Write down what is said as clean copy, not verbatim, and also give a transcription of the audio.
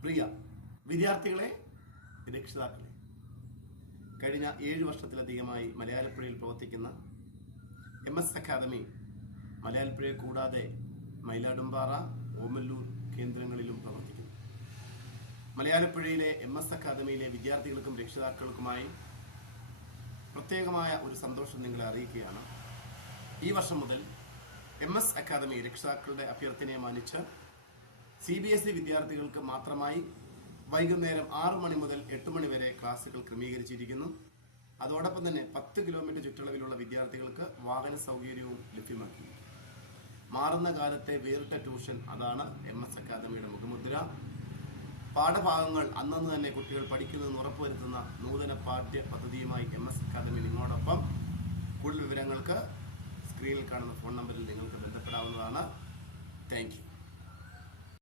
പ്രിയ വിദ്യാർത്ഥികളെ, രക്ഷിതാക്കളെ, കഴിഞ്ഞ 7 വർഷത്തിലധികമായി മലയാളപ്പുഴയിൽ പ്രവർത്തിക്കുന്ന MS അക്കാദമി മലയാളപ്പുഴയെ കൂടാതെ മയിലാടുംപാറ, ഓമല്ലൂർ കേന്ദ്രങ്ങളിലും പ്രവർത്തിക്കുന്നു. മലയാളപ്പുഴയിലെ MS അക്കാദമിയിലെ വിദ്യാർത്ഥികൾക്കും രക്ഷിതാക്കൾക്കുമായി പ്രത്യേകമായ ഒരു സന്തോഷം നിങ്ങളെ അറിയിക്കുകയാണ്. ഈ വർഷം മുതൽ MS അക്കാദമി രക്ഷിതാക്കളുടെ അഭ്യർത്ഥനയെ മാനിച്ച് CBSE വിദ്യാർത്ഥികൾക്ക് മാത്രമായി വൈകുന്നേരം 6 മണി മുതൽ 8 മണി വരെ ക്ലാസുകൾ ക്രമീകരിച്ചിരിക്കുന്നു. അതോടൊപ്പം തന്നെ 10 കിലോമീറ്റർ ചുറ്റളവിലുള്ള വിദ്യാർത്ഥികൾക്ക് വാഹന സൗകര്യവും ലഭ്യമാക്കി. മാറുന്ന കാലത്തെ വേറിട്ട ട്യൂഷൻ, അതാണ് MS അക്കാദമിയുടെ മുഖമുദ്ര. പാഠഭാഗങ്ങൾ അന്നു തന്നെ കുട്ടികൾ പഠിക്കുന്നതെന്ന് ഉറപ്പുവരുത്തുന്ന നൂതന പാഠ്യ പദ്ധതിയുമായി MS അക്കാദമി നിങ്ങളോടൊപ്പം. കൂടുതൽ വിവരങ്ങൾക്ക് സ്ക്രീനിൽ കാണുന്ന ഫോൺ നമ്പറിൽ നിങ്ങൾക്ക് ബന്ധപ്പെടാവുന്നതാണ്. Thank you.